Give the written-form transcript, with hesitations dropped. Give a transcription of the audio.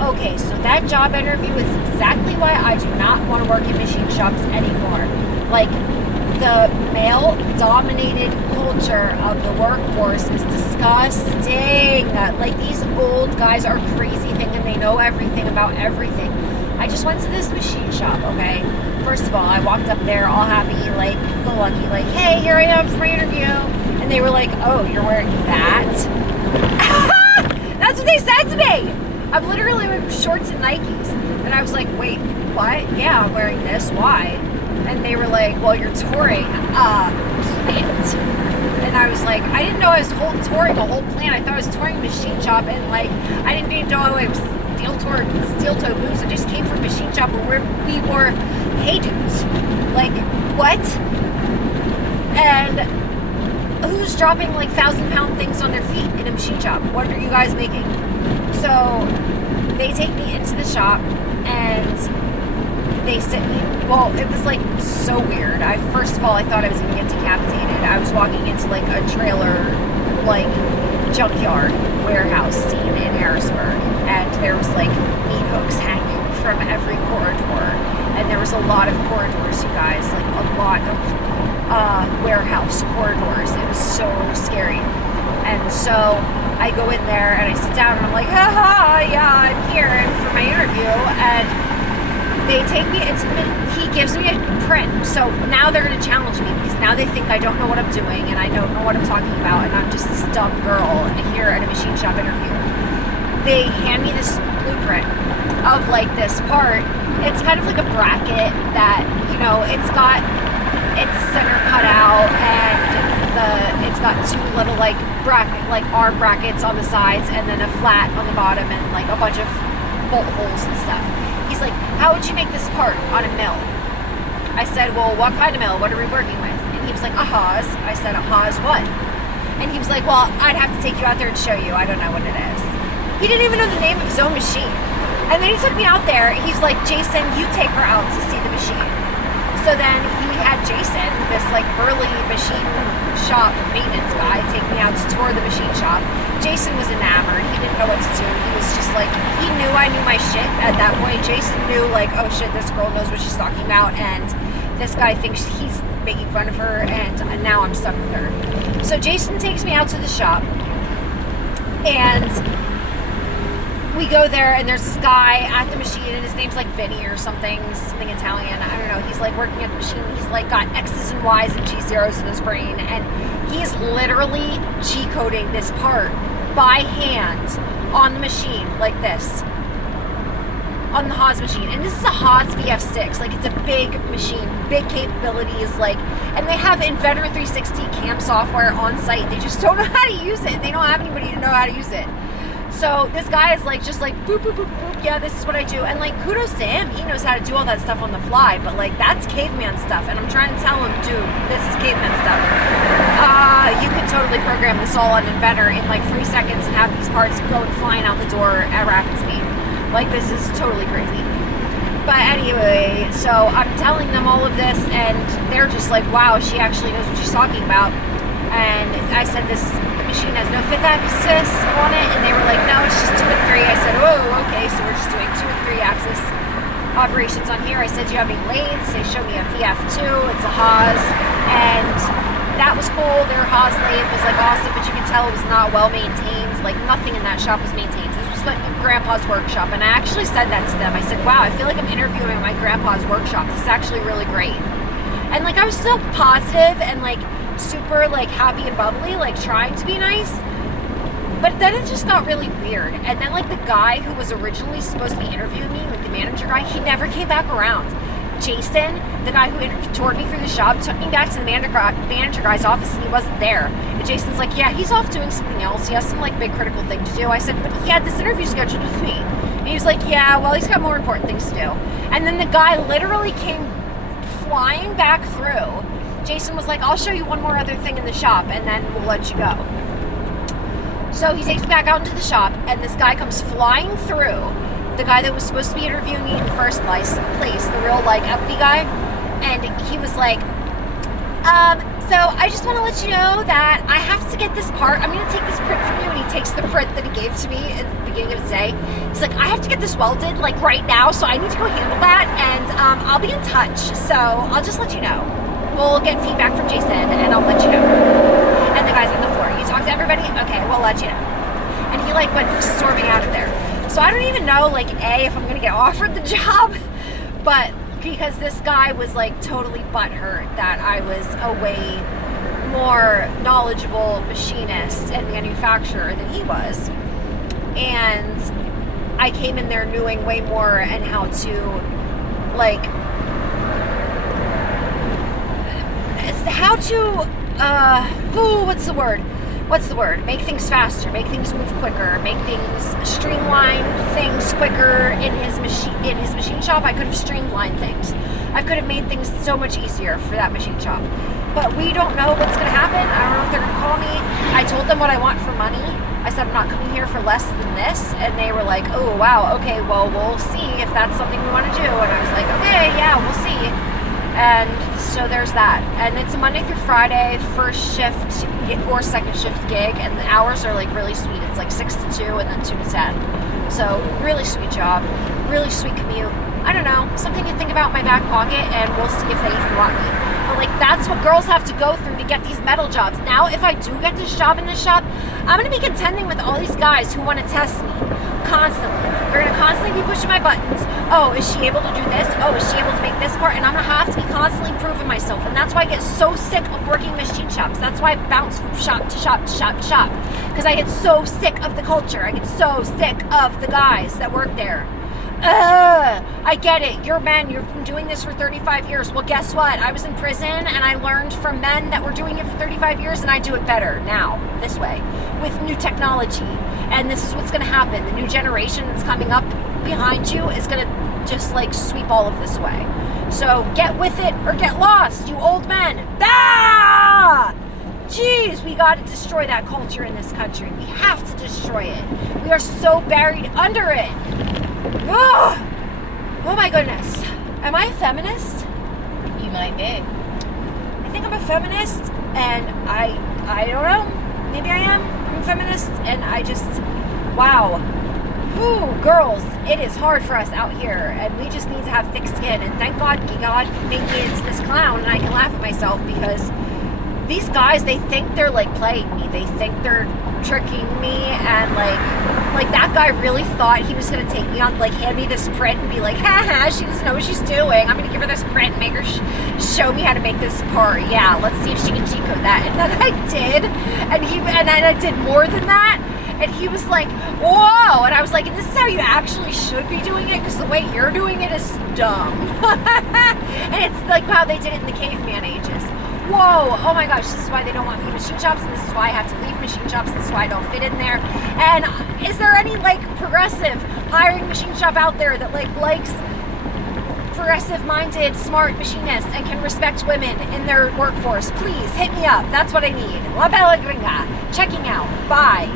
Okay, so that job interview is exactly why I do not want to work in machine shops anymore. Like, the male-dominated culture of the workforce is disgusting. Like, these old guys are crazy thinking they know everything about everything. I just went to this machine shop, okay? First of all, I walked up there all happy, like, go lucky, like, hey, here I am for my interview. And they were like, oh, you're wearing that? That's what they said to me. I'm literally wearing shorts and Nikes. And I was like, wait, what? Yeah, I'm wearing this. Why? And they were like, well, you're touring a plant. And I was like, I didn't know I was touring a whole plant. I thought I was touring a machine shop. And, like, I didn't even know I was steel-toe boots. I just came from a machine shop where we wore hey dudes. Like, what? And who's dropping, like, 1,000-pound things on their feet in a machine shop? What are you guys making? So they take me into the shop and they sit me. Well, it was like so weird. First of all, I thought I was gonna get decapitated. I was walking into like a trailer, like junkyard warehouse scene in Harrisburg, and there was like meat hooks hanging from every corridor, and there was a lot of corridors, you guys, like a lot of warehouse corridors. It was so scary. And so I go in there and I sit down and I'm like, haha, yeah, I'm here for my interview. And they take me into he gives me a print. So now they're going to challenge me because now they think I don't know what I'm doing and I don't know what I'm talking about and I'm just this dumb girl here at a machine shop interview. They hand me this blueprint of like this part. It's kind of like a bracket that, you know, it's got its center cut out and it's got two little like arm brackets on the sides and then a flat on the bottom and like a bunch of bolt holes and stuff. He's like, how would you make this part on a mill? I said, well, what kind of mill? What are we working with? And he was like, a Haas. I said, a Haas what? And he was like, well, I'd have to take you out there and show you. I don't know what it is. He didn't even know the name of his own machine. And then he took me out there. He's like, Jason, you take her out to see the machine. So then he had Jason, this like burly machine shop maintenance guy, take me out to tour the machine shop. Jason was enamored. He didn't know what to do. He was just like, he knew I knew my shit at that point. Jason knew like, oh shit, this girl knows what she's talking about and this guy thinks he's making fun of her and now I'm stuck with her. So Jason takes me out to the shop and we go there and there's this guy at the machine and his name's like Vinny or something Italian. I don't know. He's like working at the machine. He's like got X's and Y's and G zeros in his brain and he's literally G-coding this part by hand on the machine like this. On the Haas machine. And this is a Haas VF6. Like it's a big machine, big capabilities, like, and they have Inventor 360 cam software on site. They just don't know how to use it. They don't have anybody to know how to use it. So this guy is like, just like, boop, boop, boop, boop, yeah, this is what I do. And like, kudos to him. He knows how to do all that stuff on the fly. But like, that's caveman stuff. And I'm trying to tell him, dude, this is caveman stuff. You can totally program this all on Inventor in like 3 seconds and have these parts going flying out the door at rapid speed. Like, this is totally crazy. But anyway, so I'm telling them all of this and they're just like, wow, she actually knows what she's talking about. And I said, this machine has no fifth axis on it, and they were like, no, it's just 2 and 3. I said, oh, okay, so we're just doing 2 and 3 axis operations on here. I said, do you have any lathes? They showed me a VF2, it's a Haas, and that was cool. Their Haas lathe was like awesome, but you could tell it was not well maintained. Like nothing in that shop was maintained. This was like grandpa's workshop, and I actually said that to them. I said, wow, I feel like I'm interviewing my grandpa's workshop. This is actually really great. And like I was so positive and like super like happy and bubbly, like trying to be nice, but then it just got really weird. And then like the guy who was originally supposed to be interviewing me, like the manager guy, he never came back around. Jason, the guy who toured me through the shop, took me back to the manager guy's office and he wasn't there. And Jason's like, yeah, he's off doing something else. He has some like big critical thing to do. I said, but he had this interview scheduled with me. And he was like, yeah, well, he's got more important things to do. And then the guy literally came flying back through. Jason was like, I'll show you one more other thing in the shop and then we'll let you go. So he takes me back out into the shop and this guy comes flying through, the guy that was supposed to be interviewing me in the first place, the real like uppity guy. And he was like, so I just want to let you know that I have to get this part. I'm going to take this print from you. And he takes the print that he gave to me beginning of his day. He's like, I have to get this welded like right now, so I need to go handle that, and I'll be in touch. So I'll just let you know. We'll get feedback from Jason, and I'll let you know. And the guy's on the floor. You talk to everybody? Okay, we'll let you know. And he like went storming out of there. So I don't even know, like, A, if I'm gonna get offered the job, but because this guy was like totally butthurt that I was a way more knowledgeable machinist and manufacturer than he was. And I came in there knowing way more and how to, like, what's the word? Make things faster, make things move quicker, make things streamline things quicker. In his machine shop, I could have streamlined things. I could have made things so much easier for that machine shop. But we don't know what's going to happen. I don't know if they're going to call me. I told them what I want for money. I said, I'm not coming here for less than this. And they were like, oh, wow, okay, well, we'll see if that's something we want to do. And I was like, okay, yeah, we'll see. And so there's that. And it's a Monday through Friday, first shift or second shift gig. And the hours are like really sweet. It's like 6 to 2 and then 2 to 10. So really sweet job, really sweet commute. I don't know, something to think about in my back pocket, and we'll see if they even want me. But like, that's what girls have to go through to get these metal jobs. Now, if I do get this job in this shop, I'm gonna be contending with all these guys who want to test me constantly. They're gonna constantly be pushing my buttons. Oh, is she able to do this? Oh, is she able to make this part? And I'm gonna have to be constantly proving myself. And that's why I get so sick of working machine shops. That's why I bounce from shop to shop to shop to shop. Because I get so sick of the culture. I get so sick of the guys that work there. I get it. You're men. You've been doing this for 35 years. Well, guess what? I was in prison and I learned from men that were doing it for 35 years, and I do it better now, this way, with new technology. And this is what's going to happen. The new generation that's coming up behind you is going to just like sweep all of this away. So get with it or get lost, you old men. Ah! Jeez, we got to destroy that culture in this country. We have to destroy it. We are so buried under it. Oh my goodness. Am I a feminist? You might be. I think I'm a feminist, and I don't know. Maybe I am. I'm a feminist, and I just, wow. Whew, girls, it is hard for us out here, and we just need to have thick skin. And thank God made me into this clown, and I can laugh at myself, because these guys, they think they're like playing me. They think they're tricking me, and like that guy really thought he was gonna take me on, like hand me this print and be like, haha, she doesn't know what she's doing. I'm gonna give her this print and make her show me how to make this part. Yeah, let's see if she can G-code that. And then I did, and then I did more than that. And he was like, whoa. And I was like, this is how you actually should be doing it, because the way you're doing it is dumb. And it's like how they did it in the caveman ages. Whoa, oh my gosh, this is why they don't want me in machine shops, and this is why I have to leave machine shops, this is why I don't fit in there. And is there any like progressive hiring machine shop out there that likes progressive-minded, smart machinists and can respect women in their workforce? Please hit me up. That's what I need. La Bella Gringa. Checking out. Bye.